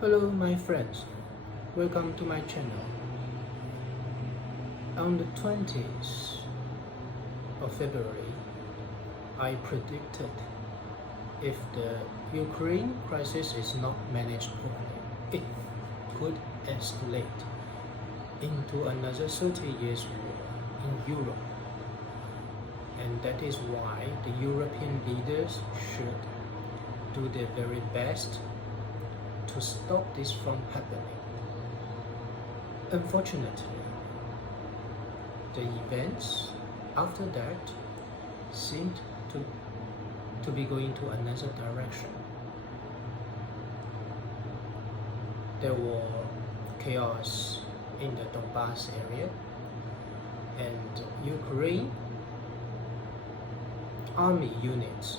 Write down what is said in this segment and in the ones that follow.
Hello my friends, welcome to my channel. On the 20th of February, I predicted if the Ukraine crisis is not managed properly, it could escalate into another 30 years war in Europe. And that is why the European leaders should do their very best to stop this from happening. Unfortunately, the events after that seemed to be going to another direction. There were chaos in the Donbass area, and Ukraine army units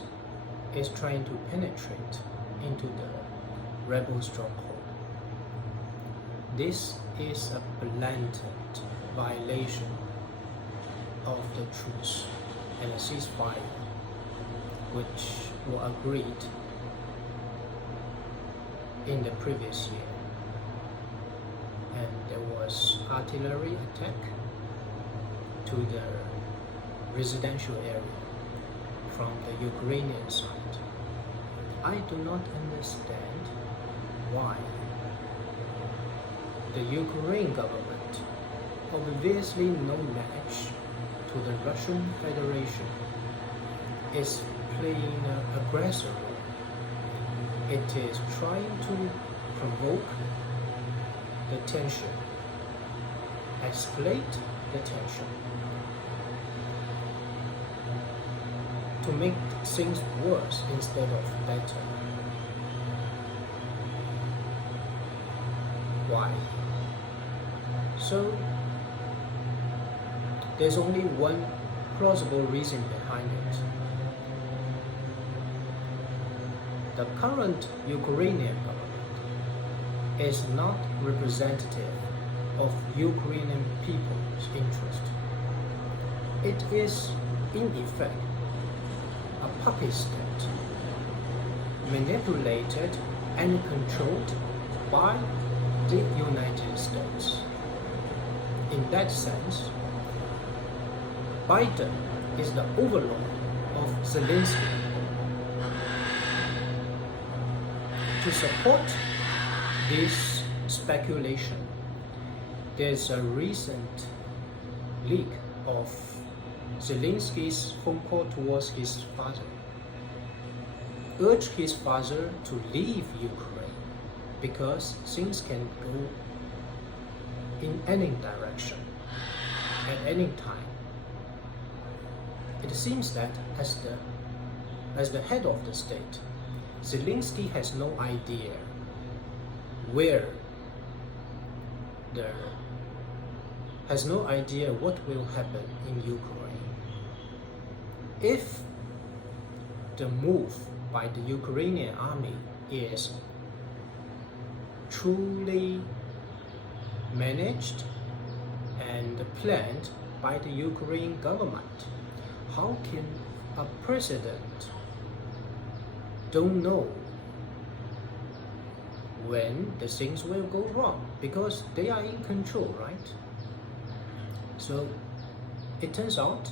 is trying to penetrate into the rebel stronghold. This is a blatant violation of the truce and a ceasefire which were agreed in the previous year. And there was artillery attack to the residential area from the Ukrainian side. I do not understand why the Ukraine government, obviously no match to the Russian Federation, is playing an aggressor role. It is trying to provoke the tension, escalate the tension, to make things worse instead of better. Why? So, there's only one plausible reason behind it. The current Ukrainian government is not representative of Ukrainian people's interest. It is, in effect, a puppet state, manipulated and controlled by the United States. In that sense, Biden is the overlord of Zelensky. To support this speculation, there's a recent leak of Zelensky's phone call towards his father, urged his father to leave Ukraine because things can go in any direction at any time. It seems that as the head of the state, Zelensky has no idea what will happen in Ukraine. If the move by the Ukrainian army is truly managed and planned by the Ukrainian government, how can a president don't know when the things will go wrong? Because they are in control, right? So it turns out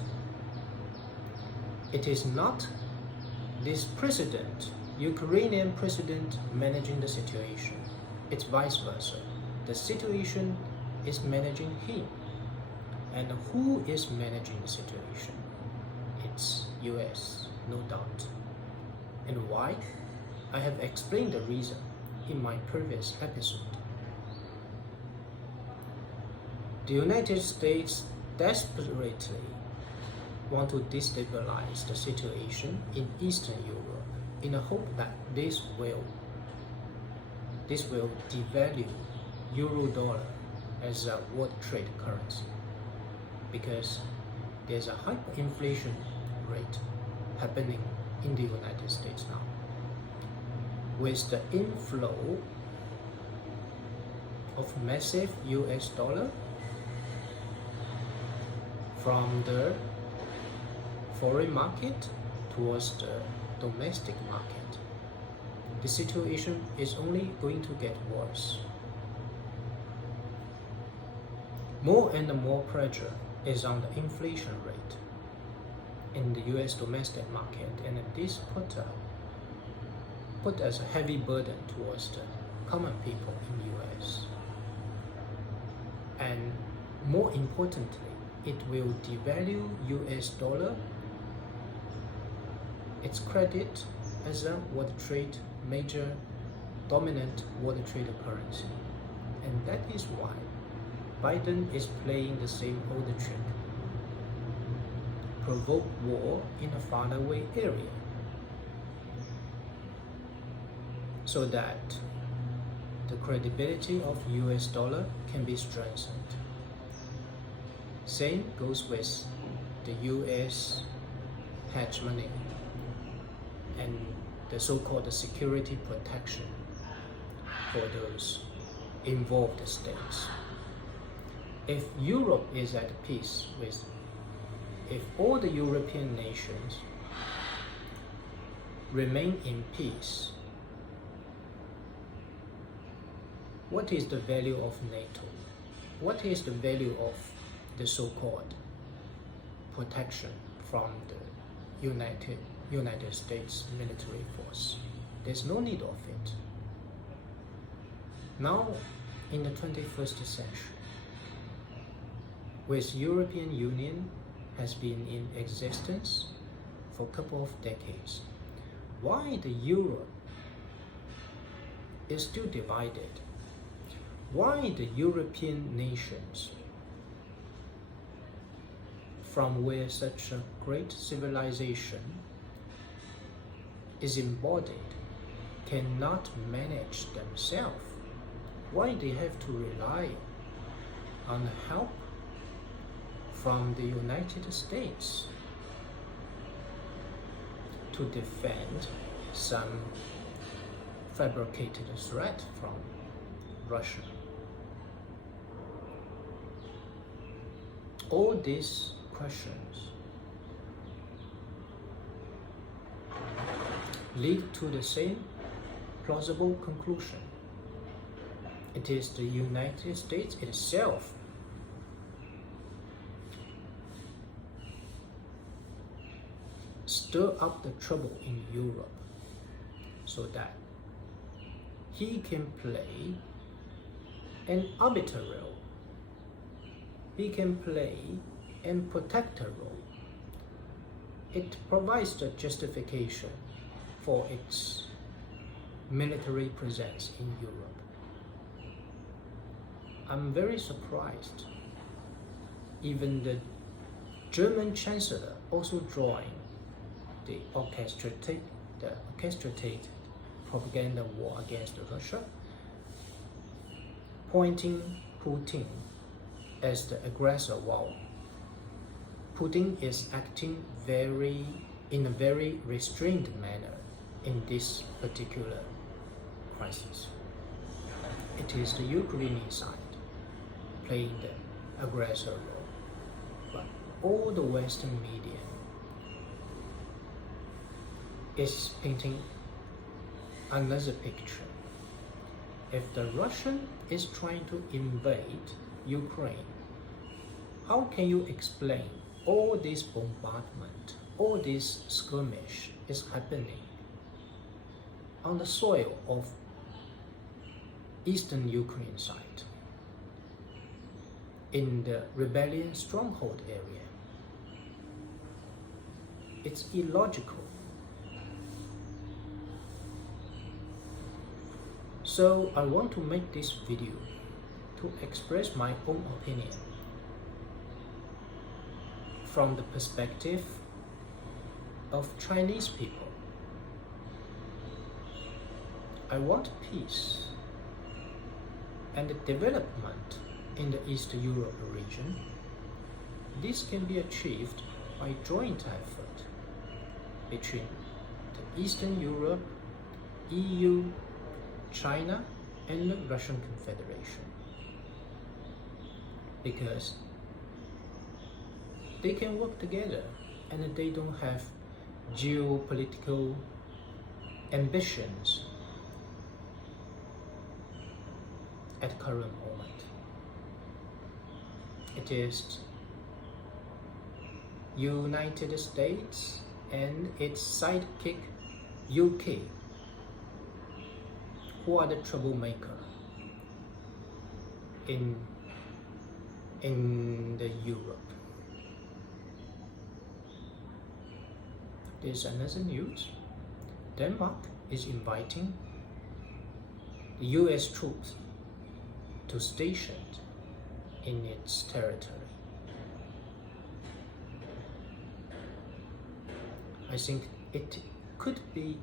it is not this president, Ukrainian president, managing the situation. It's vice versa. The situation is managing him. And who is managing the situation? It's US, no doubt. And why? I have explained the reason in my previous episode. The United States desperately want to destabilize the situation in Eastern Europe in the hope that this will devalue euro-dollar as a world trade currency, because there's a hyperinflation rate happening in the United States now. With the inflow of massive US dollar from the foreign market towards the domestic market, the situation is only going to get worse. More and more pressure is on the inflation rate in the US domestic market, and this put as a heavy burden towards the common people in US. And more importantly, it will devalue US dollar, its credit as a major dominant world trade currency. And that is why Biden is playing the same old trick: provoke war in a faraway area, so that the credibility of US dollar can be strengthened. Same goes with the US hedge money and the so-called security protection for those involved states. If Europe is at peace with, if all the European nations remain in peace, what is the value of NATO? What is the value of the so-called protection from the United States military force? There's no need of it. Now, in the 21st century, with European Union has been in existence for a couple of decades, why the Europe is still divided? Why the European nations, from where such a great civilization is embodied, cannot manage themselves? Why they have to rely on help from the United States to defend some fabricated threat from Russia? All these questions lead to the same plausible conclusion. It is the United States itself stir up the trouble in Europe so that he can play an arbiter role. He can play a protector role. It provides the justification for its military presence in Europe. I'm very surprised. Even the German Chancellor also joined the orchestrated propaganda war against Russia, pointing Putin as the aggressor, while Putin is acting in a very restrained manner in this particular crisis. It is the Ukrainian side playing the aggressor role, but all the Western media is painting another picture. If the Russian is trying to invade Ukraine, how can you explain all this bombardment, all this skirmish is happening on the soil of eastern Ukraine side, in the rebellion stronghold area? It's illogical. So I want to make this video to express my own opinion from the perspective of Chinese people. I want peace and development in the East Europe region. This can be achieved by joint effort between the Eastern Europe, EU, China, and the Russian Confederation, because they can work together and they don't have geopolitical ambitions at current moment. It is United States and its sidekick UK who are the troublemaker in the Europe. There's another news. Denmark is inviting the US troops to station in its territory. I think it could be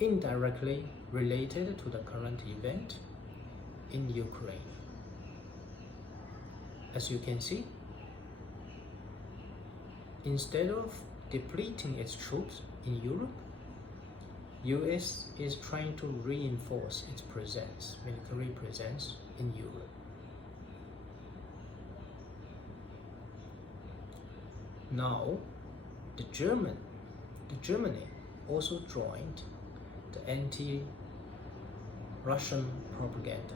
indirectly related to the current event in Ukraine. As you can see, instead of depleting its troops in Europe, US is trying to reinforce its presence, military presence in Europe. Now, Germany also joined the anti-Russian propaganda.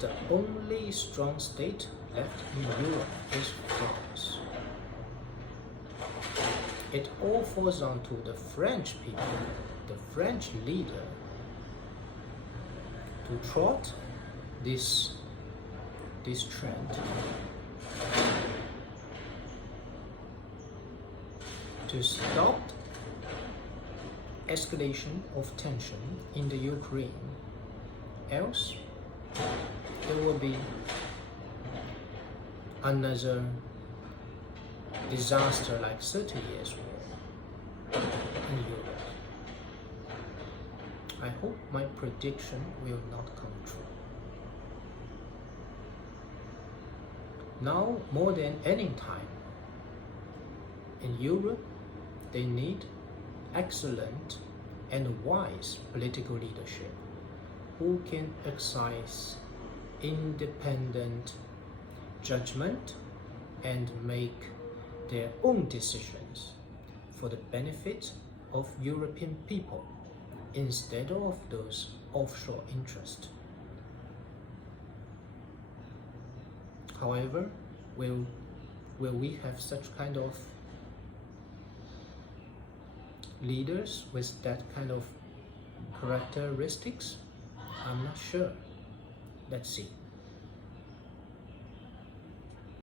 The only strong state left in Europe is France. It all falls on to the French people, the French leader, to thwart this trend, to stop escalation of tension in the Ukraine. Else, there will be another disaster like 30 Years' War in Europe. I hope my prediction will not come true. Now, more than any time, in Europe, they need excellent and wise political leadership who can exercise independent judgment and make their own decisions for the benefit of European people instead of those offshore interests. However, will we have such kind of leaders with that kind of characteristics? I'm not sure. Let's see.